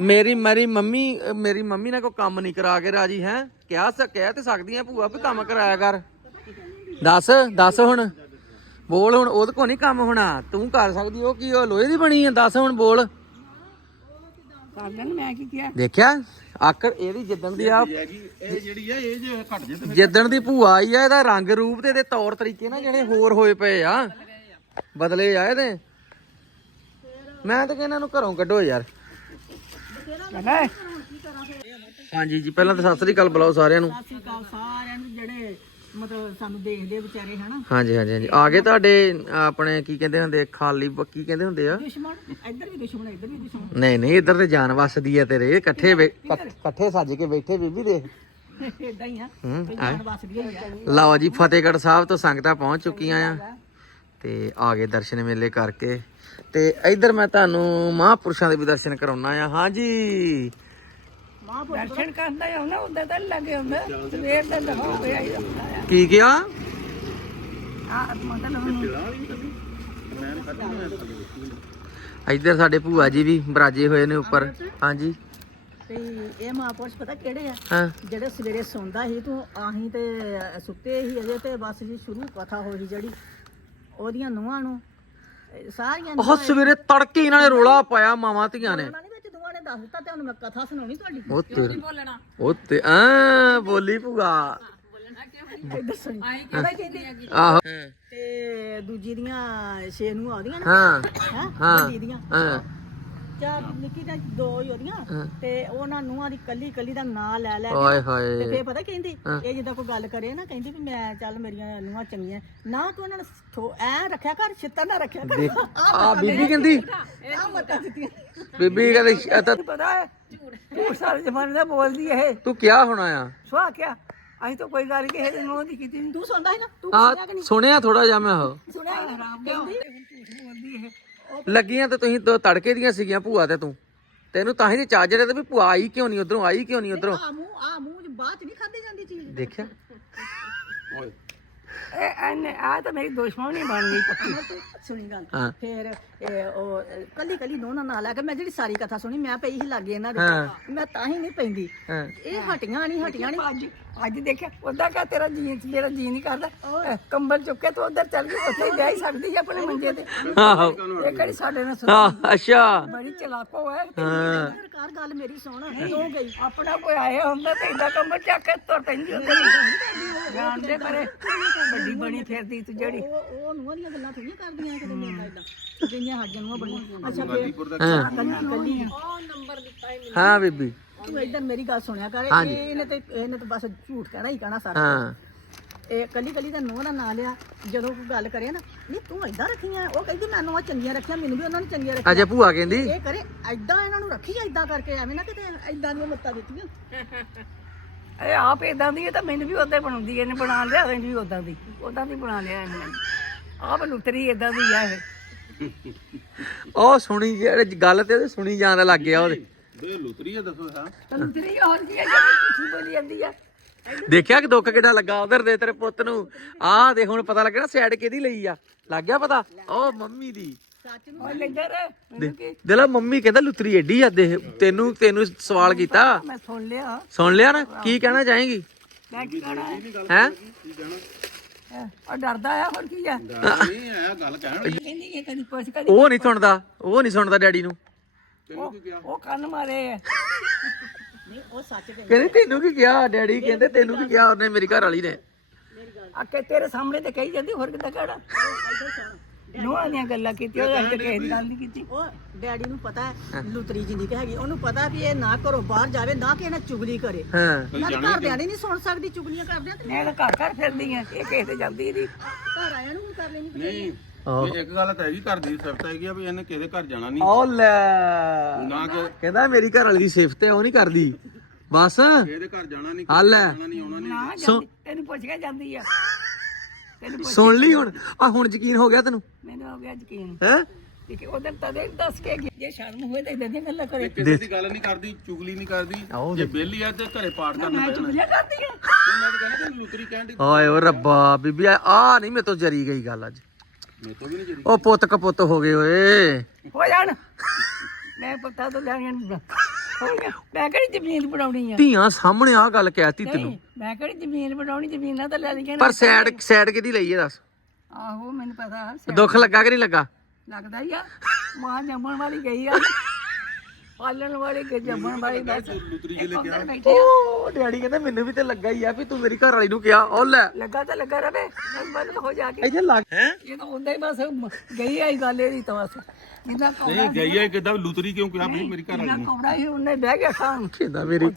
ਮੇਰੀ ਮੇਰੀ ਮੰਮੀ ਮੇਰੀ ਮੰਮੀ ਨੇ ਕੋਈ ਕੰਮ ਨਹੀਂ ਕਰਾ ਕੇ ਰਾਜੀ ਹੈ? ਕਿਹਾ ਸ ਕਹਿ ਤੇ ਸਕਦੀਆਂ ਭੂਆ ਵੀ ਕੰਮ ਕਰਾਇਆ ਕਰ। ਦੱਸ ਦੱਸ ਹੁਣ। ਬੋਲ ਹੁਣ ਉਹਦੇ ਕੋ ਨਹੀਂ ਕੰਮ ਹੋਣਾ। ਤੂੰ ਕਰ ਸਕਦੀ ਉਹ ਕੀ ਉਹ ਲੋਹੇ ਦੀ ਬਣੀ ਆ? ਦੱਸ ਹੁਣ ਬੋਲ। ਮੈਂ ਕੀ ਕਿਹਾ? ਦੇਖਿਆ? ਆਕੜ ਇਹਦੀ ਜਿੱਦਣ ਦੀ ਆ ਇਹ ਜਿਹੜੀ ਆ ਇਹ ਜੇ ਘਟ ਜੇ ਤੇ ਜਿੱਦਣ ਦੀ ਭੂਆ ਆਈ ਆ ਇਹਦਾ ਰੰਗ ਰੂਪ ਤੇ ਇਹਦੇ ਤੌਰ ਤਰੀਕੇ ਨਾ ਜਿਹੜੇ ਹੋਰ ਹੋਏ ਪਏ ਆ। ਬਦਲੇ ਆ ਇਹਦੇ। ਮੈਂ ਤਾਂ ਕਹਿੰਦਾ ਇਹਨੂੰ ਘਰੋਂ ਕੱਢੋ ਯਾਰ। ਹੈ ਹਾਂਜੀ ਜੀ ਪਹਿਲਾਂ ਤਾਂ ਸਤਿ ਸ੍ਰੀ ਅਕਾਲ ਬੁਲਾਓ ਸਾਰਿਆਂ ਨੂੰ। ਸਤਿ ਸ਼੍ਰੀ ਅਕਾਲ ਸਾਰਿਆਂ ਨੂੰ ਜਿਹੜੇ ਮਤਲਬ ਸਾਨੂੰ ਦੇਖਦੇ ਵਿਚਾਰੇ ਹਨਾ? ਹਾਂਜੀ ਹਾਂਜੀ ਹਾਂਜੀ। ਆ ਗਏ ਤੁਹਾਡੇ ਆਪਣੇ ਕੀ ਕਹਿੰਦੇ ਹੁੰਦੇ ਖਾਲੀ ਕੀ ਕਹਿੰਦੇ ਹੁੰਦੇ ਆ? ਦੁਸ਼ਮਣ? ਇੱਧਰ ਵੀ ਦੁਸ਼ਮਣ ਇੱਧਰ ਵੀ ਦੁਸ਼ਮਣ ਨਹੀਂ ਨਹੀਂ ਇੱਧਰ ਤੇ ਜਾਨ ਵਸਦੀ ਆ ਤੇਰੇ। ਇਕੱਠੇ ਇਕੱਠ- ਸੱਜ ਕੇ ਬੈਠੇ ਬੀਬੀ ਦੇ। ਇਦਾਂ ਹੀ ਆ। ਹੂੰ, ਕੋਈ ਜਾਨ ਵਸਦੀ ਹੋਈ ਆ। ਲਓ ਜੀ ਫਤਿਹਗੜ੍ਹ ਸਾਹਿਬ ਤੋਂ ਸੰਗਤਾਂ ਪਹੁੰਚ ਚੁੱਕੀਆਂ ਆ। ਤੇ ਆ ਗਏ ਦਰਸ਼ਨ ਮੇਲੇ ਕਰਕੇ। ਤੇ ਇੱਧਰ ਮੈਂ ਤੁਹਾਨੂੰ ਮਹਾਂਪੁਰਸ਼ਾਂ ਦੇ ਵੀ ਦਰਸ਼ਨ ਕਰਾਉਣਾ ਆ। ਹਾਂਜੀ। ਦਰਸ਼ਨ ਕਰਦਾ ਆਉਂਦਾ ਉਦੋਂ ਤਾਂ ਲੱਗੇ ਹੁੰਦਾ। ਸਵੇਰ ਦਾ ਤਾਂ ਹੋ ਗਿਆ ਹੀ ਹੁੰਦਾ ਆ। ਕੀ ਕਿਹਾ? ਇੱਧਰ ਸਾਡੇ ਭੂਆ ਜੀ ਵੀ ਬਰਾਜੇ ਹੋਏ ਨੇ ਉੱਪਰ। ਹਾਂਜੀ। ਤੇ ਇਹ ਮਹਾਪੁਰਸ਼ ਪਤਾ ਕਿਹੜੇ ਆ? ਜਿਹੜੇ ਸਵੇਰੇ ਸੌਂਦਾ ਸੀ ਤੂੰ ਆਹੀਂ ਤੇ ਸੁੱਤੇ ਸੀ ਅਜੇ ਤੇ ਬਸ ਜੀ ਸ਼ੁਰੂ ਕਥਾ ਹੋਈ ਜਿਹੜੀ। ਉਹਦੀਆਂ ਨੂੰਹਾਂ ਨੂੰ ਸਾਰੀਆਂ ਉਹ ਸਵੇਰੇ ਤੜਕੇ ਇਹਨਾਂ ਨੇ ਰੋਲਾ ਪਾਇਆ ਮਾਵਾਂ ਧੀਆਂ ਨੇ। ਉਹਨਾਂ ਨੇ ਵਿੱਚ ਨੂੰਹਾਂ ਨੇ ਦੱਸ ਦਿੱਤਾ ਤੇ ਹੁਣ ਮੈਂ ਕਥਾ ਸੁਣਾਉਣੀ ਤੁਹਾਡੀ। ਉਹ ਤੇ ਉਹ ਤੇ ਆ ਬੋਲੀ ਭੂਆ। ਦੱਸਣੀ ਪਤਾ ਕਹਿੰਦੀ ਆਹੋ। ਤੇ ਦੂਜੀ ਦੀਆਂ ਛੇ ਨੂੰ ਆਉਂਦੀਆਂ ਨੇ। ਹਾਂ। ਹੈ? ਦੀਆਂ। ਹਾਂ। ਚਾਰ ਨਿੱਕੀ ਤਾਂ ਦੋ ਹੀ ਉਹਦੀਆਂ ਤੇ ਉਹਨਾਂ ਨੂੰਹਾਂ ਦੀ ਕੱਲੀ ਕੱਲੀ ਦਾ ਨਾਂ ਲੈ ਲੈ ਕੇ ਤੇ ਹੋਏ। ਫੇਰ ਪਤਾ ਕਹਿੰਦੀ ਇਹ ਜਿੱਦਾਂ ਕੋਈ ਗੱਲ ਕਰੇ ਨਾ ਕਹਿੰਦੀ ਵੀ ਮੈਂ ਚੱਲ ਮੇਰੀਆਂ ਨੂੰਹਾਂ ਚੰਗੀਆਂ ਨਾ ਤੂੰ ਉਹਨਾਂ ਨੂੰ ਥੋ- ਐਂ ਰੱਖਿਆ ਕਰ ਛਿੱਤਰ ਨਾ ਰੱਖਿਆ ਕਰ। ਆ ਬੀਬੀ ਕਹਿੰਦੀ। ਆ ਮਤਾਂ ਦਿੱਤੀਆਂ ਬੀਬੀ ਕਹਿੰਦੀ ਇਹ ਤਾਂ ਪਤਾ ਹੈ ਝੂਠ। ਸਾਰੇ ਜ਼ਮਾਨੇ ਦਾ ਬੋਲਦੀ ਇਹ। ਤੂੰ ਕਿਆ ਹੋਣਾ ਆ? ਸੁਆ ਕਿਆ? ਅਸੀਂ ਤਾਂ ਕੋਈ ਗੱਲ ਕਿਸੇ ਦੇ ਮੂੰਹ ਦੀ ਕੀਤੀ ਨਹੀਂ ਤੂੰ ਸੁਣਦਾ ਹੈ ਨਾ? ਤੂੰ ਆ ਸੁਣਿਆ ਥੋੜਾ ਜਿਹਾ ਮੈਂ ਉਹ। ਸੁਣਿਆ ਕਹਿੰਦੀ ਝੂਠ ਬੋਲਦੀ ਇਹ। ਲੱਗੀਆਂ ਤੇ ਤੁਸੀਂ ਦੋ ਤੜਕੇ ਦੀਆਂ ਸੀਗੀਆਂ ਭੂਆ ਤੇ ਤੂੰ। ਤੈਨੂੰ ਤਾਂ ਹੀ ਤੇ ਚਾਹ ਜਿਹੜੇ ਤੇ ਵੀ ਭੂਆ ਆਈ ਕਿਉਂ ਨਹੀਂ ਉਧਰੋਂ ਆਈ ਕਿਉਂ ਨਹੀਂ ਉਧਰੋਂ? ਆ ਮੂੰਹ ਆ ਮੂੰਹ ਚ ਬਾਅਦ ਚ ਨਹੀਂ ਖਾਦੀ ਜਾਂਦੀ ਚੀਜ਼। ਦੇਖਿਆ? ਓਏ ਇਹ ਐਨੇ ਆ ਤਾਂ ਮੇਰੀ ਦੁਸ਼ਮਣ ਨਹੀਂ ਬਣ ਗਈ ਪੱਕੀ। ਸੁਣੀ ਗੱਲ। ਹਾਂ। ਫਿਰ ਇਹ ਉਹ ਕੱਲੀ ਕੱਲੀ ਦੋਨਾਂ ਨਾਲ ਆ ਕੇ ਮੈਂ ਜਿਹੜੀ ਸਾਰੀ ਕਥਾ ਸੁਣੀ ਮੈਂ ਪਈ ਸੀ ਲੱਗੇ ਇਹਨਾਂ ਦੇ। ਮੈਂ ਤਾਂ ਹੀ ਨਹੀਂ ਪੈਂਦੀ। ਹਾਂ। ਇਹ ਹਟੀਆਂ ਨਹੀਂ ਹਟੀਆਂ ਨਹੀਂ। ਅੱਜ ਅੱਜ ਦੇਖਿਆ ਉਹਦਾ ਕਾ ਤੇਰਾ ਜੀ ਤੇਰਾ ਜੀ ਨਹੀਂ ਕਰਦਾ ਅਹ ਕੰਬਲ ਚੁੱਕ ਕੇ ਤੂੰ ਉਧਰ ਚੱਲ ਗਈ ਉੱਥੇ ਹੀ ਬਹਿ ਹੀ ਸਕਦੀ ਹੈ ਆਪਣੇ ਮੰਜੇ ਤੇ। ਆਹੋ। ਇਹ ਕਿਹੜੀ ਸਾਡੇ ਨਾਲ ਸੁਣ? ਹਾਂ ਅੱਛਾ। ਬੜੀ ਚਲਾਕੋ ਹੈ ਹਾਂ। ਸਰਕਾਰ ਗੱਲ ਮੇਰੀ ਸੁਣ ਤੂੰ ਗਈ ਆਪਣਾ ਕੋਈ ਆਇਆ ਹੁੰਦਾ ਤੇ ਇੰਦਾ ਕੰਬਲ ਚੱਕ ਕੇ ਤੁਰ ਪੈਂਦੀ ਉੱਧਰ ਜਾਣਦੇ ਪਰੇ। ਵੱਡੀ ਬਣੀ ਫਿਰਦੀ ਤੂੰ ਜਿਹੜੀ। ਉਹ ਉਹ ਨੂੰਹਾਂ ਦੀਆਂ ਗੱਲਾਂ ਥੋੜੀਆਂ ਕਰਦੀਆਂ ਕਿਤੇ ਮੇਰਾ ਇਦਾਂ ਜਿੰਨੀਆਂ ਸਾਡੀਆਂ ਨੂੰਹਾਂ ਬਣੀਆਂ। ਅੱਛਾ ਫੇਰ ਹਾਂ ਕੱਲੀ ਕੱਲੀ ਹਾਂ ਬੀਬੀ। ਤੂੰ ਇੱਧਰ ਮੇਰੀ ਗੱਲ ਸੁਣਿਆ ਕਰ। ਇਹ- ਇਹਨੇ ਤੇ ਇਹਨੇ ਤੇ ਬਸ ਝੂਠ ਕਹਿਣਾ ਹੀ ਕਹਿਣਾ ਸਾਰਾ ਹਾਂ। ਇਹ ਕੱਲੀ ਕੱਲੀ ਦਾ ਨੂੰਹ ਦਾ ਨਾਂ ਲਿਆ। ਜਦੋਂ ਕੋਈ ਗੱਲ ਕਰੇ ਨਾ ਨਹੀਂ ਤੂੰ ਏਦਾਂ ਰੱਖੀਆਂ। ਉਹ ਕਹਿੰਦੀ ਮੈਨੂੰ ਆ ਚੰਗੀਆਂ ਰੱਖੀਆਂ ਮੈਨੂੰ ਵੀ ਉਹਨਾਂ ਨੇ ਚੰਗੀਆਂ ਰੱਖੀਆਂ। ਅਜੇ ਭੂਆ ਕਹਿੰਦੀ? ਇਹ ਕਰੇ ਐਦਾਂ ਇਹਨਾਂ ਨੂੰ ਰੱਖੀ ਏਦਾਂ ਕਰਕੇ। ਐਵੇਂ ਨਾ ਕਿਤੇ ਐਦਾਂ ਦੀਆਂ ਮੱਤਾਂ ਦਿੱਤੀਆਂ। ਇਹ ਆਪ ਏਦਾਂ ਦੀ ਹੈ ਤਾਂ ਮੈਨੂੰ ਵੀ ਉਦਾਂ ਬਣਾਉਂਦੀ ਇਹਨੇ ਬਣਾ ਲਿਆ ਇਹਨੇ ਵੀ ਉਦਾਂ ਦੀ। ਉਦਾਂ ਦੀ ਬਣਾ ਲਿਆ ਇਹਨੇ। ਆਪ ਲੁਤਰੀ ਏਦਾਂ ਦੀ ਆ ਇਹ। ਉਹ ਸੁਣੀ ਜਿਹੜੀ ਗੱਲ ਤੇ ਉਹਦੇ ਸੁਣੀ ਜਾਂਦਾ ਲੱਗ ਗਿਆ ਉਹਦੇ। ਦੇ ਲੁਤਰੀ ਆ ਦੱਸੋ ਹਾਂ। ਤਾਂ ਲੁਤਰੀ ਹੋਰ ਕੀ ਹੈ ਜਿਹੜੀ ਪਿੱਛੇ ਬੋਲੀ ਜਾਂਦੀ ਆ। ਦੇਖਿਆ ਕਿ ਦੁੱਖ ਕਿੱਡਾ ਲੱਗਾ ਉਧਰ ਦੇ ਤੇਰੇ ਪੁੱਤ ਨੂੰ? ਆਹ ਦੇਖ ਹੁਣ ਪਤਾ ਲੱਗਣਾ ਸਾਈਡ ਕਿਹਦੀ ਲਈ ਆ? ਲੱਗ ਗਿਆ ਪਤਾ? ਉਹ ਮੰਮੀ ਦੀ। ਮੈਨੂੰ ਕੀ ਦਿਲਾ ਮੰਮੀ ਕਹਿੰਦਾ ਲੁਤਰੀ ਏਡੀ ਆ ਦੇਖ ਤੈਨੂੰ ਤੈਨੂੰ ਸਵਾਲ ਕੀਤਾ। ਮੈਂ ਸੁਣ ਲਿਆ। ਸੁਣ ਲਿਆ ਨਾ? ਕੀ ਕਹਿਣਾ ਚਾਹੇਗੀ? ਮੈਂ ਕੀ ਕਹਣਾ? ਹੈ? ਉਹ ਡਰਦਾ ਆ ਹੋਰ ਕੀ ਆ? ਨਹੀਂ ਆਇਆ ਗੱਲ ਕਹਿਣ ਕਹਿੰਦੀ ਇਹ ਕਦੀ ਪੁੱਛ ਕਦੀ ਉਹ ਨਹੀਂ ਸੁਣਦਾ ਉਹ ਨਹੀਂ ਸੁਣਦਾ ਡੈਡੀ ਨੂੰ। ਤੈਨੂੰ ਕੀ ਕਿਹਾ? ਉਹ ਕੰਨ ਮਾਰੇ ਆ। ਨਹੀਂ ਉਹ ਸੱਚ ਕਹਿੰਦੀ ਤੈਨੂੰ ਕੀ ਕਿਹਾ ਡੈਡੀ? ਕਹਿੰਦੇ ਤੈਨੂੰ ਕੀ ਕਿਹਾ ਉਹਨੇ ਮੇਰੀ ਘਰ ਵਾਲੀ ਨੇ। ਆਕੇ ਤੇਰੇ ਸਾਹਮਣੇ ਤੇ ਕਹੀ ਜਾਂਦੀ ਹੋਰ ਕਿੱਦਾਂ ਕਹਿਣਾ? ਨੋਹਾਂ ਦੀਆਂ ਗੱਲਾਂ ਕੀਤੀਆਂ ਉਹ ਅੱਜ ਕਿਸੇ ਦੀ ਗੱਲ ਨਹੀਂ ਕੀਤੀ। ਉਹ ਡੈਡੀ ਨੂੰ ਪਤਾ ਹੈ ਲੁਤਰੀ ਜਿੰਦੀ ਕਿ ਹੈਗੀ ਉਹਨੂੰ ਪਤਾ ਵੀ ਇਹ ਨਾ ਘਰੋਂ ਬਾਹਰ ਜਾਵੇ ਨਾ ਕਿ ਇਹਨਾਂ ਚੁਗਲੀ ਕਰੇ। ਹਾਂ। ਨਾ ਘਰਦਿਆਂ ਨੇ ਨਹੀਂ ਸੁਣ ਸਕਦੀ ਚੁਗਲੀਆਂ ਕਰਦੇ ਤੇ ਮੈਂ ਤਾਂ ਘਰ ਘਰ ਫਿਰਦੀ ਆ ਇਹ ਕਿਸੇ ਤੇ ਜਾਂਦੀ ਨਹੀਂ। ਘਰ ਆਇਆ ਨੂੰ ਵੀ ਕਰ ਲੈਣੀ ਨਹੀਂ ਇਹ ਇੱਕ ਗੱਲ ਤਾਂ ਹੈਗੀ ਘਰ ਦੀ ਸਿਫਤ ਹੈਗੀ ਆ ਵੀ ਇਹਨੇ ਕਿਹਦੇ ਘਰ ਜਾਣਾ ਨਹੀਂ। ਉਹ ਲੈ। ਨਾ ਕਿ ਕਹਿੰਦਾ ਮੇਰੀ ਘਰ ਵਾਲੀ ਦੀ ਸਿਫਤ ਹੈ ਉਹ ਨਹੀਂ ਕਰਦੀ। ਬਸ। ਕਿਹਦੇ ਘਰ ਜਾਣਾ ਨਹੀਂ ਹੱਲ ਹੈ। ਜਾਣਾ ਨਹੀਂ ਆਉਣਾ ਨਹੀਂ। ਨਾ ਜਾਂਦੀ ਤੈਨੂੰ ਪੁੱਛ ਕੇ ਜਾਂਦੀ ਆ। ਤੈਨੂੰ ਪੁੱਛ- ਸੁਣ ਲਈ ਹੁਣ? ਆ ਹੁਣ ਯਕੀਨ ਹੋ ਗਿਆ ਤੈਨੂੰ? ਮੈਨੂੰ ਹੋ ਗਿਆ ਯਕੀਨ। ਹੈ? ਕਿ ਉਹਦੇ ਤਦੇ ਦੱਸ ਕੇ ਗਿਆ। ਜੇ ਸ਼ਰਮ ਹੋਏ ਤਾਂ ਇਦਾਂ ਦੀਆਂ ਗੱਲਾਂ ਕਰੇ ਕਿਸੇ ਦੀ ਗੱਲ ਨਹੀਂ ਕਰਦੀ ਚੁਗਲੀ ਨਹੀਂ ਕਰਦੀ। ਆਹੋ ਜੇ ਬੇਲੀ ਆ ਤੇ ਘਰੇ ਪਾਠ ਕਰਨਾ ਮੈਂ ਪੈਣਾ। ਚੁਗਲੀਆਂ ਕਰਦੀ ਆ। ਮੈਂ ਤਾਂ ਕਹਿੰਦਾ ਤੈਨੂੰ ਲੁਤਰੀ ਕਹਿਣ ਦੀ। ਓਏ ਓ ਰੱਬਾ ਬੀਬੀ ਆ ਨਹੀਂ ਮੇਰੇ ਤੋਂ ਜਰੀ ਗਈ ਗੱਲ ਅੱਜ। ਮੇਰੇ ਤੋਂ ਵੀ ਨਹੀਂ ਜਰੀ ਉਹ ਪੁੱਤ ਕਪੁੱਤ ਹੋ ਗਏ ਓਏ। ਹੋ ਜਾਣ। ਮੈਂ ਪੱਤਾ ਤੋਂ ਮੈਂ ਕਿਹੜੀ ਜ਼ਮੀਨ ਬਣਾਉਣੀ ਆ? ਧੀਆਂ ਸਾਹਮਣੇ ਆ ਗੱਲ ਕਹਿਤੀ ਤੈਨੂੰ। ਨਹੀਂ ਮੈਂ ਕਿਹੜੀ ਜ਼ਮੀਨ ਬਣਾਉਣੀ? ਜ਼ਮੀਨਾਂ ਤਾਂ ਲੈ ਲਈਆਂ ਪਰ ਸਾਈਡ ਸਾਈਡ ਕਿਹਦੀ ਲਈ ਹੈ ਦੱਸ? ਆਹੋ ਮੈਨੂੰ ਪਤਾ ਸ- ਦੁੱਖ ਲੱਗਾ ਕਿ ਨਹੀਂ ਲੱਗਾ? ਲੱਗਦਾ ਹੀ ਆ। ਮਾਂ ਜੰਮਣ ਵਾਲੀ ਗਈ ਆ। ਪਾਲਣ ਵਾਲੀ ਗਈ ਜੰਮਣ ਵਾਲੀ ਬਸ। ਅੰਦਰ ਬੈਠੇ ਆ। ਓ ਡੈਡੀ ਕਹਿੰਦੇ ਮੈਨੂੰ ਵੀ ਤੇ ਲੱਗਾ ਹੀ ਆ ਵੀ ਤੂੰ ਮੇਰੀ ਘਰ ਵਾਲੀ ਨੂੰ ਕਿਹਾ ਉਹ ਲੈ। ਲੱਗਾ ਤਾਂ ਲੱਗਾ ਰਵੇ ਬੰਦ ਹੋ ਜਾ ਕੇ। ਇੱਥੇ ਲੱਗ ਹੈ? ਇਹ ਤਾਂ ਹੁੰਦਾ ਹੀ ਬਸ ਗਈ ਆਈ ਗੱਲ ਇਹਦੀ ਤਾਂ ਬਸ। ਜਿੰਨਾ ਕੌੜਾ ਨਹੀਂ ਗਈ ਹੈ ਕਿਦਾਂ ਲੁਤਰੀ ਕਿਉਂ ਕਿਹਾ ਵੀ ਮੇਰੀ ਘਰ ਵਾਲੀ ਜਿੰਨਾ ਕੌੜਾ ਉਹਨੇ ਬਹਿ ਗਿਆ ਠਾਂ ਕਿਦਾਂ ਮੇਰੀ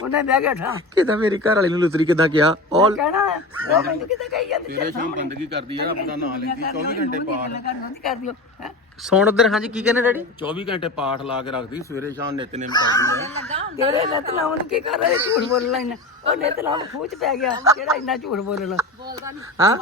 ਉਹਨੇ ਬਹਿ ਗਿਆ ਠਾਂ ਕਿਦਾਂ ਮੇਰੀ ਘਰ ਵਾਲੀ ਨੂੰ ਲੁਤਰੀ ਕਿਦਾਂ ਕਿਹਾ? ਉਹ ਕਹਿਣਾ ਉਹ ਮੈਨੂੰ ਕਿਤੇ ਕਹੀ ਜਾਂਦੀ ਸ਼ਾਮ ਬੰਦਗੀ ਕਰਦੀ ਆ ਆਪਣਾ ਨਾਂ ਲੈਂਦੀ 24 ਘੰਟੇ ਪਾਠ। ਕਰ ਦਿਓ ਹੈਂ? ਸੁਣ ਉਧਰ ਹਾਂਜੀ ਕੀ ਕਹਿੰਦੇ ਡੈਡੀ? 24 ਘੰਟੇ ਪਾਠ ਲਾ ਕੇ ਰੱਖਦੀ ਸਵੇਰੇ ਸ਼ਾਮ ਨਿਤਨੇਮ ਕਰਦੀ ਹੈ। ਤੇਰੇ ਨਿਤ ਲਾਉਣ ਕੀ ਕਰ ਰਹੇ? ਝੂਠ ਬੋਲਣਾ ਇਹਨਾਂ ਉਹ ਨਿਤ ਲਾਉਣ ਖੂਚ ਪੈ ਗਿਆ। ਕਿਹੜਾ ਇੰਨਾ ਝੂਠ ਬੋਲਣਾ? ਹਾਂ?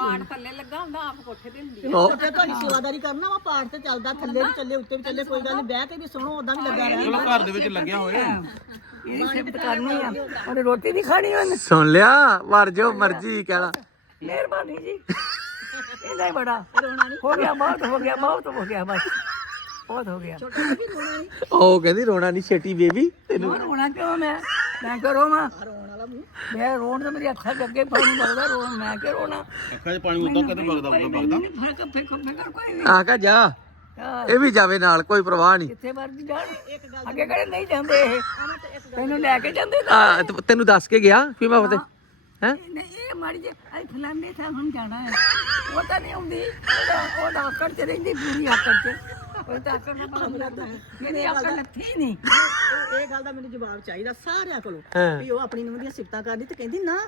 ਉਹ ਤੇ ਤੁਹਾਡੀ ਸੇਵਾਦਾਰੀ ਕਰਨਾ ਵਾ ਪਾਠ ਤੇ ਚੱਲਦਾ ਥੱਲੇ ਵੀ ਚੱਲੇ ਉੱਤੇ ਵੀ ਚੱਲੇ ਕੋਈ ਗੱਲ ਨਹੀਂ ਬਹਿ ਕੇ ਵੀ ਸੁਣੋ ਉਦਾਂ ਵੀ ਲੱਗਾ ਰਹਿ ਚਲੋ ਘਰ ਦੇ ਵਿੱਚ ਲੱਗਿਆ ਹੋਏ ਇਹਦੀ ਸਿਫਤ ਕਰਨੀ ਆ। ਉਹਨੇ ਰੋਟੀ ਨਹੀਂ ਖਾਣੀ ਉਹਨੇ। ਸੁਣ ਲਿਆ ਮਰ ਜੋ ਮਰਜ਼ੀ ਕਹਿਣਾ ਮਿਹਰਬਾਨੀ ਜੀ। ਇਹਦਾ ਹੀ ਬੜਾ। ਹੋ ਗਿਆ ਬਹੁਤ ਹੋ ਗਿਆ ਬਹੁਤ ਹੋ ਗਿਆ ਬਸ। ਬਹੁਤ ਹੋ ਗਿਆ। ਉਹ ਕਹਿੰਦੀ ਰੋਣਾ ਨਹੀਂ ਛੇਟੀ ਬੇਬੀ ਤੈਨੂੰ। ਹੋਰ ਹੋਣਾ ਕਿਉਂ ਮੈਂ? ਮੈਂ ਕਿਉਂ ਰੋਵਾਂ? ਮੈਂ ਰੋਣ ਤੇ ਮੇਰੀ ਅੱਖਾਂ ਦੇ ਅੱਗੇ ਪਾਣੀ ਵਗਦਾ ਰੋਣ ਮੈਂ ਕਿ ਰੋਣਾ? ਅੱਖਾਂ 'ਚ ਪਾਣੀ ਉਦੋਂ ਕਦੇ ਵਗਦਾ ਉਦੋਂ ਵਗਦਾ? ਫ਼ਰਕ ਕੋਈ ਆ ਕਾ ਜਾ। ਇਹ ਵੀ ਜਾਵੇ ਨਾਲ ਕੋਈ ਪਰਵਾਹ ਨਹੀਂ। ਕਿੱਥੇ ਮਰਜ਼ੀ ਜਾਣ। ਅੱਗੇ ਕਿਹੜੇ ਨਹੀਂ ਜਾਂਦੇ ਇਹ? ਤੈਨੂੰ ਲੈ ਕੇ ਜਾਂਦੇ ਤੈਨੂੰ ਦੱਸ ਕੇ ਗਿਆ ਵੀ ਮੈਂ ਉਹਦੇ ਹੈ? ਨਹੀਂ ਇਹ ਮਾੜੀ ਜੇ ਅਈ ਫਲਾਣੇ ਥਾਂ ਹੁਣ ਜਾਣਾ ਹੈ। ਉਹ ਤਾਂ ਨਹੀਂ ਆਉਂਦੀ। ਉਹਦਾ ਉਹ ਆਕੜ ਚ ਰਹਿੰਦੀ ਪੂਰੀ ਆਕੜ ਚ। ਉਹ ਤਾਂ ਆਕੜ ਨਾ ਬਾਹਰ ਮੇਰੀ ਆਕੜ ਲੱਥੀ ਨਹੀਂ। ਇਹ ਇਹ ਗੱਲ ਦਾ ਮੈਨੂੰ ਜਵਾਬ ਚਾਹੀਦਾ ਸਾਰਿਆਂ ਕੋਲੋਂ ਹਾਂ। ਵੀ ਉਹ ਆਪਣੀ ਨੂੰਹ ਦੀਆਂ ਸਿਫਤਾਂ ਕਰਦੀ ਤੇ ਕਹਿੰਦੀ ਨਾ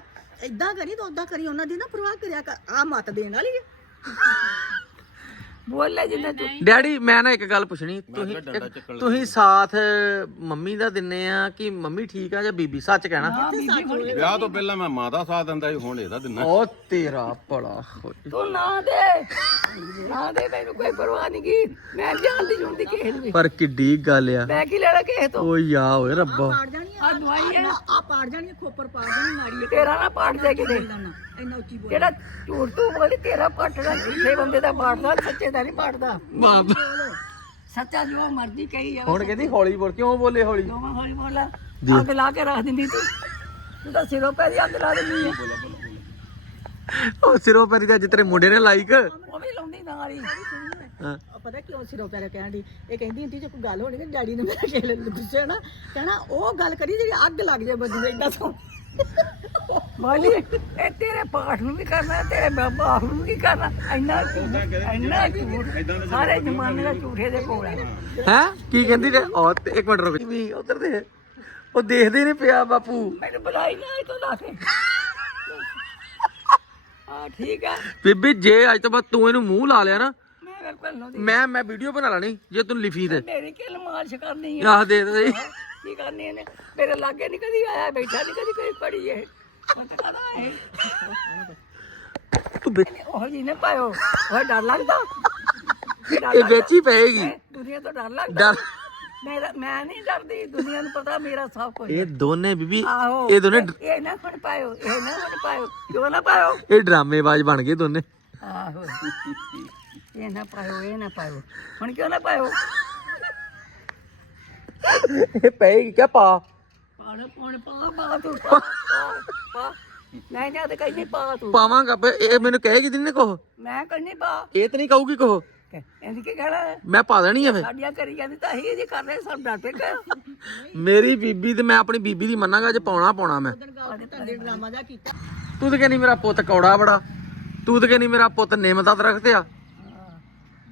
ਏਦਾਂ ਕਰੀ ਤਾਂ ਉਦਾਂ ਕਰੀ ਉਹਨਾਂ ਦੀ ਨਾ ਪਰਵਾਹ ਕਰਿਆ ਕਰ। ਆ ਮਤ ਦੇਣ ਵਾਲੀ ਹੈ। ਬੋਲ ਲੈ ਜਿੰਨਾ ਤੂੰ। ਡੈਡੀ ਮੈਂ ਨਾ ਇੱਕ ਗੱਲ ਪੁੱਛਣੀ। ਤੁਸੀਂ ਤੁਸੀਂ ਸਾਥ ਮੰਮੀ ਦਾ ਦਿੰਨੇ ਆ ਕਿ ਮੰਮੀ ਠੀਕ ਆ ਜਾਂ ਬੀਬੀ? ਸੱਚ ਕਹਿਣਾ। ਵਿਆਹ ਤੋਂ ਪਹਿਲਾਂ ਮੈਂ ਮਾਂ ਦਾ ਸਾਥ ਦਿੰਦਾ ਸੀ ਹੁਣ ਇਹਦਾ ਦਿੰਦਾ ਉਹ ਤੇਰਾ ਭਲਾ ਹੋਏ ਤੂੰ ਨਾ ਦੇ। ਨਾ ਦੇ ਮੈਨੂੰ ਕੋਈ ਪਰਵਾਹ ਨਹੀਂ ਕੀ ਮੈਂ ਜਾਣਦੀ ਜੁਣਦੀ ਕਿਸੇ ਨੂੰ ਵੀ। ਪਰ ਕਿੱਡੀ ਗੱਲ ਆ। ਮੈਂ ਕੀ ਲੈਣਾ ਕਿਸੇ ਤੋਂ? ਓ ਯਾ ਓਏ ਰੱਬਾ ਆ ਦਵਾਈ ਹੈ ਆ ਪਾੜ ਜਾਣੀ ਖੋਪਰ ਪਾੜ ਜਾਣੀ ਮਾੜੀ ਤੇਰਾ ਨਾ ਪਾੜ ਦੇ ਕਿਤੇ। ਨਾ ਇੰਨਾ ਉੱਚੀ ਬੋਲ ਜਿਹੜਾ ਝੂਠ ਤੂੰ ਬੋਲੀ ਤੇਰਾ ਪਾਟਣਾ ਝੂਠੇ ਬੰਦੇ ਦਾ ਪਾੜਦਾ ਸੱਚੇ ਦਾ ਨਹੀਂ ਪਾੜਦਾ। ਬਾਪ। ਸੱਚਾ ਜੋ ਮਰਜ਼ੀ ਕਹੀ ਜਾਵੇ ਹੁਣ ਕਹਿੰਦੀ ਹੌਲੀ ਬੋਲ ਕਿਉਂ ਬੋਲੇ ਹੌਲੀ? ਦੋਵਾਂ ਹੌਲੀ ਬੋਲਾ ਅੱਗ ਲਾ ਕੇ ਰੱਖ ਦਿੰਦੀ ਤੂੰ। ਤੂੰ ਤਾਂ ਸਿਰੋਂ ਪੈ ਦੀ ਅੱਗ ਲਾ ਦਿੰਦੀ ਹੈ ਉਹ ਸਿਰੋਂ ਪੈਰੀ ਤੇ ਅੱਜ ਤੇਰੇ ਮੁੰਡੇ ਨੇ ਲਾਈਕ ਉਹ ਵੀ ਲਾਉਂਦੀ ਨਾਲ ਹੀ। ਹਾਂ। ਆ ਪਤਾ ਕਿਉਂ ਸਿਰੋਂ ਪੈਰੇ ਕਹਿਣ ਦੀ ਇਹ ਕਹਿੰਦੀ ਹੁੰਦੀ ਜੇ ਕੋਈ ਗੱਲ ਹੋਣੀ ਤੇ ਡੈਡੀ ਨੇ ਮੇਰੇ ਖੇਲ ਗੁੱਸੇ ਨਾ ਕਹਿਣਾ ਉਹ ਗੱਲ ਕਰੀ ਜਿਹੜੀ ਅੱਗ ਲੱਗ ਜਾਏ ਬੰਦੇ ਦੇ ਏਦਾਂ ਸੌ ਬੋਲੀ ਇਹ ਤੇਰੇ ਪਾਠ ਨੂੰ ਵੀ ਕਰਨਾ ਤੇਰੇ ਬਾਬਾ ਨੂੰ ਵੀ ਕਰਨਾ। ਇੰਨਾ ਝੂਠ ਇੰਨਾ ਝੂਠ। ਸਾਰੇ ਜ਼ਮਾਨੇ ਦਾ ਝੂਠੇ ਦੇ ਕੋਲ ਹੈ। ਹੈ? ਕੀ ਕਹਿੰਦੀ ਨੇ ਉਹ ਤੇ ਇੱਕ ਮਿੰਟ ਰੁਕ ਵੀ ਉਧਰ ਦੇ। ਉਹ ਦੇਖਦੇ ਨਹੀਂ ਪਿਆ ਬਾਪੂ। ਮੈਨੂੰ ਬੁਲਾਈ ਨਾ ਇਹ ਤੋਂ ਲਾ ਕੇ। ਆ ਠੀਕ ਹੈ ਬੀਬੀ ਜੇ ਅੱਜ ਤੋਂ ਬਾਅਦ ਤੂੰ ਇਹਨੂੰ ਮੂੰਹ ਲਾ ਲਿਆ ਨਾ ਮੈਂ ਮੈਂ ਮੈਂ ਵੀਡੀਓ ਬਣਾ ਲੈਣੀ ਜੇ ਤੂੰ ਲਿਖੀ ਤੇ। ਮੇਰੀ ਕਿਲ ਮਾਰਸ਼ ਕਰਨੀ ਹੈ ਆਹ ਦੇ ਦੇ ਸਹੀ। ਕੀ ਕਰਨੀ ਇਹਨੇ? ਮੇਰੇ ਲਾਗੇ ਨਹੀਂ ਕਦੀ ਆਇਆ ਬੈਠਾ ਨਹੀਂ ਕਦੀ ਕੋਈ ਪੜੀ ਇਹ। ਤਾਂ ਕਹਦਾ ਹੈ ਤੂੰ ਵਿੱਚ ਉਹ ਜੀ ਨੇ ਪਾਇਓ ਉਹ ਡਰ ਲੱਗਦਾ। ਇਹ ਡਰ ਇਹ ਲੱਗਦਾ। ਵਿੱਚ ਪਏਗੀ। ਹੈਂ? ਦੁਨੀਆ ਤੋਂ ਡਰ ਲੱਗਦਾ। ਡਰ। ਮੇਰਾ ਮੈਂ ਨਹੀਂ ਡਰਦੀ ਦੁਨੀਆ ਨੂੰ ਪਤਾ ਮੇਰਾ ਸਭ ਕੁਝ ਇਹ ਦੋਨੇ ਬੀਬੀ ਆਹੋ। ਇਹ ਦੋਨੇ ਇਹ- ਇਹ ਨਾ ਹੁਣ ਪਾਇਓ ਇਹ ਨਾ ਹੁਣ ਪਾਇਓ। ਕਿਉਂ ਨਾ ਪਾਇਓ? ਇਹ ਡਰਾਮੇਬਾਜ਼ ਬਣ ਗਏ ਦੋਨੇ। ਆਹੋ। ਇਹ ਨਾ ਪਾਇਓ ਇਹ ਨਾ ਪਾਇਓ ਹੁਣ ਕਿਉਂ ਨਾ ਪਾਇਓ ਇਹ ਪਏਗੀ ਕਿਆ ਪਾ ਪਾਣ ਪਾਣ ਪਾ ਪਾ ਤੂੰ ਪਾ ਪਾ, ਪਾ ਮੈਂ ਜਾਂ ਤੇ ਕਹਿੰਦੀ ਪਾ ਤੂੰ ਪਾਵਾਂਗਾ ਇਹ ਮੈਨੂੰ ਕਹੇਗੀ ਦਿਨ ਨੇ ਕੋ ਮੈਂ ਕਹਿੰਦੀ ਪਾ ਇਹ ਤੇ ਨਹੀਂ ਕਹੂਗੀ ਕੋ ਇਹਦੀ ਕੀ ਕਹਿਣਾ ਹੈ? ਮੈਂ ਪਾ ਦੇਣੀ ਆ ਫੇ ਸਾਡੀਆਂ ਕਰੀ ਜਾਂਦੀ ਤਾਂ ਅਸੀਂ ਜੀ ਕਰ ਰਹੇ ਸਭ ਡਰ ਪੇ ਮੇਰੀ ਬੀਬੀ ਤੇ ਮੈਂ ਆਪਣੀ ਬੀਬੀ ਦੀ ਮੰਨਾਂਗਾ ਜੇ ਪਾਉਣਾ ਪਾਉਣਾ ਮੈਂ ਤੂੰ ਤੇ ਕਹਿੰਦੀ ਮੇਰਾ ਪੁੱਤ ਕੌੜਾ ਬੜਾ ਤੂੰ ਤੇ ਕਹਿੰਦੀ ਮੇਰਾ ਪੁੱਤ ਨਿੰਮ ਦਾ ਦਰਖਤ ਆ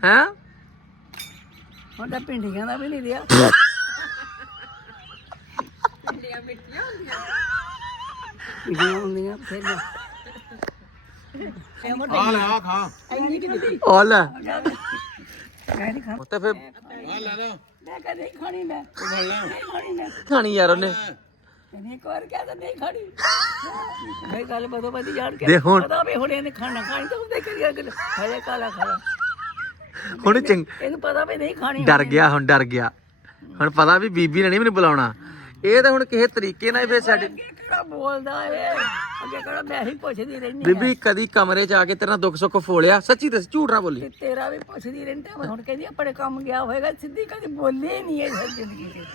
ਹੈ? ਹੁਣ ਤਾਂ ਪਿੰਡੀਆਂ ਦਾ ਵੀ ਨਹੀਂ ਰਿਹਾ। ਪਿੰਡੀਆਂ ਹੁੰਦੀਆਂ। ਫਿਰ ਆ ਲੈ ਆ ਖਾ। ਇੰਨੀ ਕਿ ਦਿੱਤੀ ਉਹ ਲੈ। ਮੈਂ ਨਹੀਂ ਖਾਣੀ ਤੇ ਫੇ ਆ ਲੈ ਲੈ ਮੈਂ ਨਹੀਂ ਖਾਣੀ ਮੈਂ। ਨਹੀਂ ਖਾਣੀ ਮੈਂ। ਖਾਣੀ ਯਾਰ ਉਹਨੇ। ਤੈਨੂੰ ਇੱਕ ਵਾਰ ਕਹਿ ਤਾਂ ਨਹੀਂ ਖਾਣੀ। ਇਹ ਗੱਲ ਬਦੋ ਬਦੀ ਜਾਣ ਕੇ। ਦੇ ਹੁਣ। ਪਤਾ ਵੀ ਹੁਣ ਇਹਨੇ ਖਾਣਾ ਖਾਣੀ ਤਾਂ ਉਹਦੇ ਕਰੀ ਅਗਲ। ਖਾਇਆ ਕਾਲਾ ਖਾਇਆ ਹੁਣ ਚੰਗ ਇਹਨੂੰ ਪਤਾ ਵੀ ਨਹੀਂ ਖਾਣੀ ਡਰ ਗਿਆ ਹੁਣ ਡਰ ਗਿਆ। ਹੁਣ ਪਤਾ ਵੀ ਬੀਬੀ ਨੇ ਨਹੀਂ ਮੈਨੂੰ ਬੁਲਾਉਣਾ। ਇਹ ਤਾਂ ਹੁਣ ਕਿਸੇ ਤਰੀਕੇ ਨਾਲ ਫੇਰ ਸਾਡੇ ਕਿਹੜਾ ਬੋਲਦਾ ਏ ਅੱਗੇ ਕਿਹੜਾ ਮੈਂ ਹੀ ਪੁੱਛਦੀ ਰਹਿੰਦੀ ਬੀਬੀ ਕਦੀ ਕਮਰੇ 'ਚ ਆ ਕੇ ਤੇਰੇ ਨਾਲ ਦੁੱਖ ਸੁੱਖ ਫੋਲਿਆ? ਸੱਚੀ ਦੱਸ ਝੂਠ ਨਾ ਬੋਲੀ। ਤੇ ਤੇਰਾ ਵੀ ਪੁੱਛਦੀ ਰਹਿੰਦੀ ਆ। ਹੁਣ ਕਹਿੰਦੀ ਆਪਣੇ ਕੰਮ ਗਿਆ ਹੋਏਗਾ ਸਿੱਧੀ ਕਦੇ ਬੋਲੀ ਨਹੀਂ ਹੈ ਜ਼ਿੰਦਗੀ 'ਚ।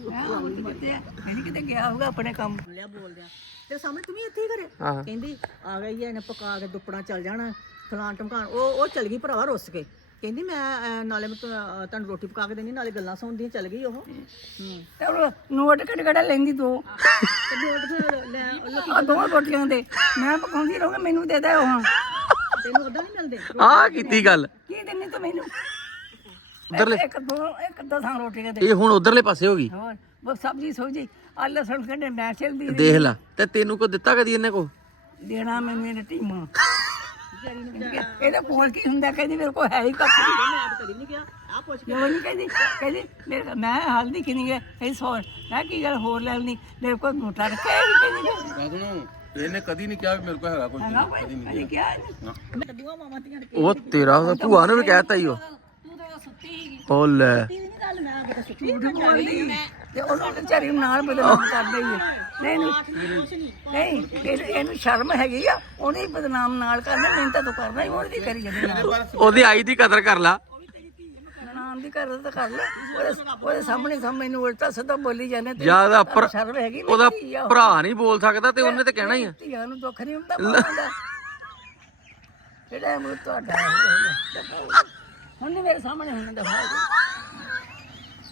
ਮੈਂ ਹੁਣ ਤੇ ਕਿਤੇ ਕਹਿੰਦੀ ਕਿਤੇ ਗਿਆ ਹੋਊਗਾ ਆਪਣੇ ਕੰਮ। ਲਿਆ ਬੋਲਦਿਆਂ। ਤੇ ਸਾਹਮਣੇ ਤੂੰ ਵੀ ਇੱਥੇ ਹੀ ਘਰੇ। ਆਹ ਕਹਿੰਦੀ ਆ ਗਈ ਐ ਇਹਨੇ ਪਕਾ ਕੇ ਦੁੱਪਣਾ ਚੱਲ ਜਾਣਾ। ਫਲਾਣ ਟਮਕਾਣ ਉਹ ਉਹ ਚਲ ਗਈ ਭਰਾਵਾ ਰੁੱਸ ਕੇ। ਕਹਿੰਦੀ ਮੈਂ ਅਹ, ਨਾਲੇ ਮੈਂ ਅਹ, ਤੁਹਾਨੂੰ ਰੋਟੀ ਪਕਾ ਕੇ ਦੇਣੀ ਨਾਲੇ ਗੱਲਾਂ ਸੁਣਦੀਆਂ ਚੱਲ ਗਈ ਉਹ। ਹੂੰ। ਤੇ ਨੋਟ ਕਿਹੜਾ ਕਿਹੜਾ ਲੈਂਦੀ ਤੂੰ ਤੇ ਨੋਟ ਫਿਰ ਲੈ ਆ ਦੋ ਰੋਟੀਆਂ ਦੇ। ਮੈਂ ਪਕਾਉਂਦੀ ਰਹੂੰਗਾ ਮੈਨੂੰ ਦੇ ਦੇ ਉਹ। ਤੈਨੂੰ ਉਦਾਂ ਨਹੀਂ ਮਿਲਦੇ? ਆਹ ਕੀਤੀ ਗੱਲ। ਕੀ ਦਿੰਨੀ ਤੂੰ ਮੈਨੂੰ? ਉਧਰਲੇ ਇੱਕ ਦੋ ਇੱਕ ਦਸਾਂ ਰੋਟੀਆਂ ਦੇ। ਇਹ ਹੁਣ ਉਧਰਲੇ ਪਾਸੇ ਹੋ ਗਈ। ਹੋਰ ਉਹ ਸਬਜ਼ੀ ਸੋਜੀ ਆ ਲਸਣ ਕੱਢੇ ਮੈਂ ਚਲਦੀ ਦੇਖ ਲੈ ਤੇ ਤੈਨੂੰ ਕੋ ਦਿੱਤਾ ਕਦੀ ਇਹਨੇ ਕੋ? ਦੇਣਾ ਮੈਨੂੰ ਇਹਨੇ ਟੀਮਾਂ। ਇਹਦਾ ਕੋਲ ਕੀ ਹੁੰਦਾ? ਕਹਿੰਦੀ ਮੇਰੇ ਕੋਲ ਹੈ ਹੀ ਕੱਖ ਨਹੀਂ। ਮੈਂ ਤਾਂ ਕਦੀ ਨਹੀਂ ਕਿਹਾ। ਆ ਪੁੱਛ ਜੋ ਨਹੀਂ ਕਹਿੰਦੀ? ਕਹਿੰਦੀ ਮੇਰੇ ਮੈਂ ਹਲਦੀ ਕਿੰਨੀ ਹੈ? ਕਹਿੰਦੀ ਸੌ। ਮੈਂ ਕੀ ਗੱਲ ਹੋਰ ਲੈ ਲੈਣੀ? ਮੇਰੇ ਕੋਲ ਨੋਟਾ ਰੱਖਿਆ ਹੀ ਕਹਿੰਦੀ ਮੈਂ। ਕਦੋਂ ਇਹਨੇ ਕਦੀ ਨਹੀਂ ਕਿਹਾ ਮੇਰੇ ਕੋਲ ਹੈਗਾ ਅਜੇ ਕਿਹਾ। ਨਹੀਂ ਨਾ ਮੈਂ ਕਦੂਆ ਮਾਮਾ ਤੀਆਂ ਉਹ ਤੇਰਾ ਭੂਆ ਨੇ ਵੀ ਕਹਿਤਾ ਹੀ ਉਹ। ਤੂੰ ਤਾਂ ਸੁੱਤੀ ਹੀ ਉਹ ਲੈ। ਕੀਤੀ ਨਹੀਂ ਗੱਲ ਮੈਂ ਆ। ਕੇ ਸੁੱਤੀ ਝੂਠ ਬੋਲਦੀ ਤੇ ਉਹਨਾਂ ਵਿਚਾਰੀ ਨੂੰ ਨਾਲ ਬਦਨਾਮ ਕਰਦੇ ਹੀ ਹੈ। ਨਹੀਂ ਨਹੀਂ। ਨਹੀਂ ਇਹ- ਇਹਨੂੰ ਸ਼ਰਮ ਹੈਗੀ ਆ ਉਹਨੇ ਹੀ ਬਦਨਾਮ ਨਾਲ ਕਰਨਾ ਮੈਨੂੰ ਤਾਂ ਤੂੰ ਕਰਨਾ ਹੀ ਉਹਦੀ ਕਰੀ ਜਾਂਦੀ ਨਾਲ ਉਹਦੀ ਆਈ ਦੀ ਕਦਰ ਕਰ ਲਾ। ਨਾਮ ਦੀ ਕਰ ਤਾਂ ਕਰ ਲੈ। ਉਹਦੇ ਉਹਦੇ ਸਾਹਮਣੇ ਸਾਹਮਣੇ ਮੈਨੂੰ ਉਲਟਾ ਸਿੱਧਾ ਬੋਲੀ ਜਾਂਦੇ ਤੇ ਸ਼ਰਮ ਹੈਗੀ ਉਹਦਾ ਮੇਰੀ ਧੀ ਆ ਉਹ। ਭਰਾ ਨਹੀਂ ਬੋਲ ਸਕਦਾ ਤੇ ਉਹਨੇ ਤੇ ਕਹਿਣਾ ਹੀ ਆ। ਧੀਆਂ ਨੂੰ ਦੁੱਖ ਨਹੀਂ ਹੁੰਦਾ ਮਾਂ ਦਾ। ਜਿਹੜਾ ਮੂੰ ਤੁਹਾਡਾ ਹੈ। ਹੁਣ ਨਹੀਂ ਮੇਰੇ ਸਾਹਮਣੇ ਹੁਣ ਦਫਾ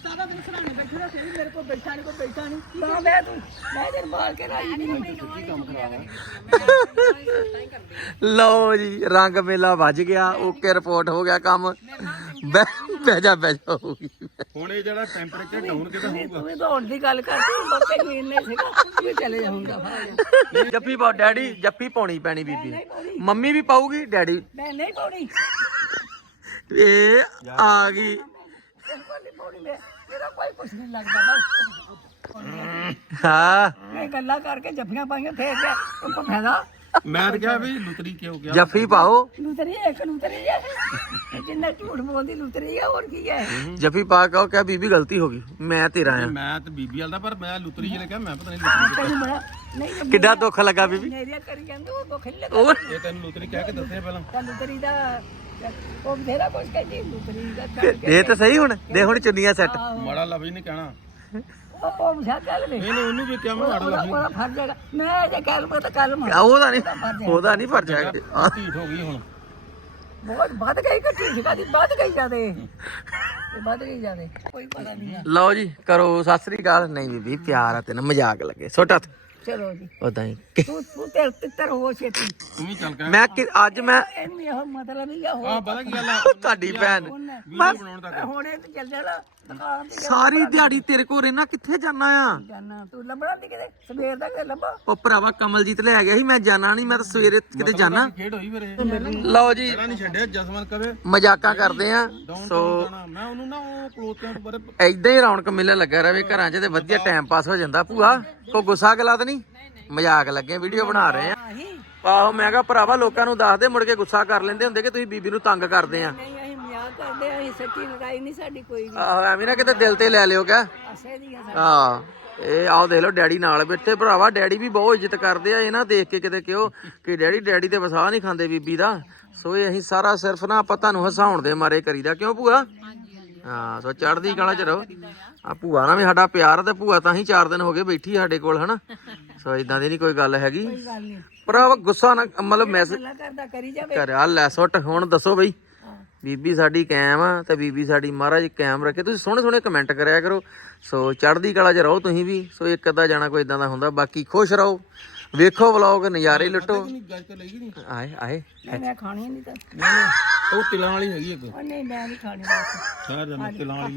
ਸਾਰਾ ਦਿਨ ਸਰਾਣੇ ਬੈਠਾ ਰਿਹਾ ਫਿਰ ਵੀ ਮੇਰੇ ਕੋਲ ਬੈਠਾ ਨਹੀਂ ਕੋਈ ਬੈਠਾ ਨਹੀਂ। ਨਾ ਮੈਂ ਤੂੰ ਮੈਂ ਜਰ ਬਾਲ ਕੇ ਰਾਜੀ ਨਹੀਂ ਲਓ ਜੀ ਰੰਗ ਮੇਲਾ ਵੱਜ ਗਿਆ ਓਕੇ ਰਿਪੋਰਟ ਹੋ ਗਿਆ ਕੰਮ। ਬਹਿ ਬਹਿ ਜਾ ਬਹਿ ਜਾ ਹੋ ਗਈ। ਹੁਣ ਇਹ ਜਿਹੜਾ ਟੈਂਪਰੇਚਰ ਡਾਊਨ ਕਿਤੇ ਹੋਊਗਾ। ਤੂੰ ਵੀ ਤਾਂ ਹੁਣ ਦੀ ਗੱਲ ਕਰਦੀ ਬੱਕੇ ਨੂੰ ਇੰਨੇ ਸੀਗਾ। ਇਹ ਚਲੇ ਜਾਊਂਗਾ ਭਾਈ ਜੱਫੀ ਪਾ ਡੈਡੀ ਜੱਫੀ ਪਾਉਣੀ ਪੈਣੀ ਬੀਬੀ ਨੂੰ। ਮੰਮੀ ਵੀ ਪਾਊਗੀ ਡੈਡੀ। ਮੈਂ ਨਹੀਂ ਪਾਉਣੀ। ਇਹ ਆ ਗਈ। ਬਿਲਕੁਲ ਨਹੀਂ ਪਾਉਣੀ ਮੈਂ। ਮੇਰਾ ਕੋਈ ਕੁਛ ਨਹੀਂ ਲੱਗਦਾ ਬਸ। ਹਾਂ। ਮੈਂ ਗੱਲਾਂ ਕਰਕੇ ਜੱਫੀਆਂ ਪਾਈਆਂ ਫੇਰ ਗਿਆ ਉਹ ਕੋ ਫਾਇਦਾ? ਮੈਂ ਤਾਂ ਕਿਹਾ ਵੀ ਲੁਤਰੀ ਕਿਉਂ ਗਿਆ? ਜੱਫੀ ਪਾਓ। ਲੁਤਰੀ ਇੱਕ ਲੁਤਰੀ ਹੈ ਜਿੰਨਾ ਝੂਠ ਬੋਲਦੀ ਲੁਤਰੀ ਹੈ ਹੋਰ ਕੀ ਹੈ। ਜੱਫੀ ਪਾ ਕਹੋ ਕਿ ਬੀਬੀ ਗਲਤੀ ਹੋ ਗਈ। ਮੈਂ ਤੇਰਾ ਆ। ਮੈਂ ਤੇ ਬੀਬੀ ਵਾਲਾ ਪਰ ਮੈਂ ਲੁਤਰੀ ਜਿਹਨੇ ਕਿਹਾ ਮੈਂ ਪਤਾ ਨਹੀਂ ਲੁਤਰੀ ਕਿੱਡਾ ਦੁੱਖ ਲੱਗਾ ਬੀਬੀ। ਮੇਰੀਆ ਕਰੀ ਜਾਂਦੇ ਉਹ ਦੁੱਖ ਨਹੀਂ ਲੱਗਾ। ਉਹ ਇਹ ਤੈਨੂੰ ਲੁਤਰੀ ਕਹਿ ਕੇ ਦੱਸਿਆ ਪਹਿਲਾਂ। ਤਾਂ ਲੁਤਰੀ ਦਾ ਉਹ ਬਥੇਰਾ ਕੁਛ ਕਹਿੰਦੀ ਲੁਤਰੀ ਦਾ ਤਾਂ ਸਹੀ ਹੁਣ ਦੇ ਹੁਣ ਚੁੰਨੀਆਂ ਸੈੱਟ ਮਾੜਾ ਲਫ਼ਜ਼ ਨਹੀਂ ਕਹਿਣਾ। ਉਹ ਉਹ ਮਸ਼ਾ ਗੱਲ ਵੇ ਇਹਨੇ ਉਹਨੂੰ ਵੀ ਕਿਹਾ ਮੈਂ ਮਾੜਾ ਲਫ਼ਜ਼ ਮੈਂ ਜੇ ਕੱਲ ਮੈਂ ਤਾਂ ਕੱਲ ਮਾਰ ਉਹਦਾ ਨਹੀਂ ਉਹਦਾ ਨਹੀਂ ਫਰਜ਼ ਹੈ ਢੀਠ ਹੋ ਗਈ ਹੁਣ। ਬਹੁਤ ਵੱਧ ਗਈ ਘਟੀ ਸੀ ਕਦੀ ਵੱਧ ਗਈ ਜਾਦੇ ਇਹ ਵੱਧ ਗਈ ਜਾਦੇ ਕੋਈ ਪਤਾ ਨਹੀਂ ਲਓ ਜੀ ਕਰੋ ਸਤਿ ਸ੍ਰੀ ਅਕਾਲ। ਨਹੀਂ ਬੀਬੀ ਪਿਆਰ ਆ ਤੈਨੂੰ ਮਜ਼ਾਕ ਲੱਗੇ। ਛੋਟਾ ਚਲੋ ਜੀ। ਉਦਾਂ ਹੀ ਤੂੰ ਤੂੰ ਤੇ ਤਿੱਤਰ ਹੋ ਛੇਤੀ। ਤੂੰ ਵੀ ਚੱਲ ਕਹਿ। ਮੈਂ ਕਿ ਅੱਜ ਮੈਂ ਇਹਨੂੰ ਇਹੋ ਮਤਲਬ ਹੀ ਆ ਆ ਹੋ ਪਤਾ ਕੀ ਗੱਲ ਆ? ਤੁਹਾਡੀ ਭੈਣ। ਵੀਡੀਓ ਬਣਾਉਣ ਤੱਕ ਹੁਣ ਇਹ ਤੇ ਚੱਲ ਜਾਣਾ ਦੁਕਾਨ ਤੇ ਸਾਰੀ ਦਿਹਾੜੀ ਤੇਰੇ ਕੋਲ ਰਹਿਣਾ ਕਿੱਥੇ ਜਾਣਾ ਆ? ਜਾਣਾ ਤੂੰ ਲੱਭਣਾ ਨਹੀਂ ਕਿਤੇ? ਸਵੇਰ ਦਾ ਕਿਤੇ ਲੱਭਾ? ਉਹ ਭਰਾਵਾ ਕਮਲਜੀਤ ਲੈ ਗਿਆ ਸੀ ਮੈਂ ਜਾਣਾ ਨਹੀਂ ਮੈਂ ਤਾਂ ਸਵੇਰੇ ਕਿਤੇ ਜਾਣਾ। ਖੇਡ ਹੋਈ ਮੇਰੇ ਪਹਿਲਾਂ ਲਓ ਜੀ। ਨਹੀਂ ਛੱਡਿਆ ਜਸਮਨ ਕਵੇ। ਮਜ਼ਾਕਾਂ ਕਰਦੇ ਆ। ਡਾਊਨ ਸੋ ਜਾਣਾ। ਮੈਂ ਉਹਨੂੰ ਨਾ ਉਹ ਕਲੋਤਿਆਂ ਤੋਂ ਬਰੇ ਐਦਾਂ ਹੀ ਰੌਣਕ ਮੇਲਾ ਲੱਗਾ ਰਵੇ ਘਰਾਂ 'ਚ ਤੇ ਵਧੀਆ ਟਾਈਮ ਪਾਸ ਹੋ ਜਾਂਦਾ ਭੂਆ। ਕੋ ਗੁੱਸਾ ਗਲਾ ਤਾਂ ਨਹੀਂ? ਮਜ਼ਾਕ ਲੱਗੇ ਵੀਡੀਓ ਬਣਾ ਰਹੇ ਆ। ਆਹੀ ਮੈਂ ਕਿਹਾ ਭਰਾਵਾ ਲੋਕਾਂ ਨੂੰ ਦੱਸ ਦੇ ਮੁੜ ਕੇ ਗੁੱਸਾ ਕਰ ਲੈਂਦੇ ਹੁੰਦੇ ਕਿ ਤੁਸੀਂ ਬੀਬੀ ਨੂੰ ਤੰਗ ਕਰਦੇ ਆ। ਨਹੀਂ ਅਸੀਂ ਮਜ਼ਾਕ ਕਰਦੇ ਆ ਅਸੀਂ ਸੱਚੀ ਲੜਾਈ ਨਹੀਂ ਸਾਡੀ ਕੋਈ ਵੀ। ਆਹੋ ਐਵੇਂ ਨਾ ਕਿਤੇ ਦਿਲ ਤੇ ਲੈ ਲਿਓ ਕਿਆ। ਅਸੇ ਦੀ ਆ ਹਾਂ ਇਹ ਆਓ ਦੇਖ ਲਓ ਡੈਡੀ ਨਾਲ ਬੈਠੇ। ਭਰਾਵਾ ਡੈਡੀ ਵੀ ਬਹੁਤ ਇੱਜ਼ਤ ਕਰਦੇ ਆ ਇਹ ਨਾ ਦੇਖ ਕੇ ਕਿਤੇ ਕਿਉਂ ਕਿ ਡੈਡੀ ਡੈਡੀ ਤੇ ਵਸਾ ਨਹੀਂ ਖਾਂਦੇ ਬੀਬੀ ਦਾ। ਸੋ ਇਹ ਅਸੀਂ ਸਾਰਾ ਸਿਰਫ ਨਾ ਆਪਾਂ ਤੁਹਾਨੂੰ ਹਸਾਉਣ ਦੇ ਮਾਰੇ ਕਰੀਦਾ। ਕਿਉਂ ਭੂਆ? ਹਾਂ ਸੋ ਚੜ੍ਹਦੀ ਕਲਾ ਚ ਰਹੋ। ਆ ਭੂਆ ਨਾਲ ਵੀ ਸਾਡਾ ਪਿਆਰ ਆ ਤੇ ਭੂਆ ਤਾਂ ਹੀ 4 ਦਿਨ ਹੋ ਗਏ ਬੈਠੀ ਸਾਡੇ ਕੋਲ ਹਨਾ? ਸੋ ਇਦਾਂ ਦੀ ਨਹੀਂ ਕੋਈ ਗੱਲ ਹੈਗੀ। ਗੱਲ ਨਹੀਂ ਭਰਾਵਾ ਗੁੱਸਾ ਨਾ ਮਤਲਬ ਮੈਸੇਜ ਕਰਦਾ ਕਰੀ ਜਾਵੇ। ਕਰਿਆ ਲੈ ਸੁੱਟ ਹੁਣ ਦੱਸੋ ਬਈ। ਬੀਬੀ ਸਾਡੀ ਕਾਇਮ ਆ ਤੇ ਬੀਬੀ ਸਾਡੀ ਮਹਾਰਾਜ ਕਾਇਮ ਰੱਖੇ। ਤੁਸੀਂ ਸੋਹਣੇ ਸੋਹਣੇ ਕਮੈਂਟ ਕਰਿਆ ਕਰੋ। ਸੋ ਚੜ੍ਹਦੀ ਕਲਾ 'ਚ ਰਹੋ ਤੁਸੀਂ ਵੀ। ਸੋ ਇੱਕ ਅੱਧਾ ਜਾਣਾ ਕੋਈ ਇਦਾਂ ਦਾ ਹੁੰਦਾ ਬਾਕੀ ਖੁਸ਼ ਰਹੋ। ਵੇਖੋ ਵਲੌਗ ਨਜ਼ਾਰੇ ਲੁੱਟੋ। ਨਹੀਂ ਗੱਜ ਤੇ ਲਈ ਨਹੀਂ। ਆਏ ਆਏ। ਮੈਂ ਖਾਣੀ ਨਹੀਂ ਤਾਂ। ਉਹ ਤਿਲਾਂ ਵਾਲੀ ਹੈਗੀ ਇੱਕ। ਉਹ ਨਹੀਂ ਮੈਂ ਨਹੀਂ ਖਾਣੀ। ਬਸ ਸ਼ਹਿਰ ਜਾਂਦਾ ਤਿਲਾਂ ਵਾਲੀ।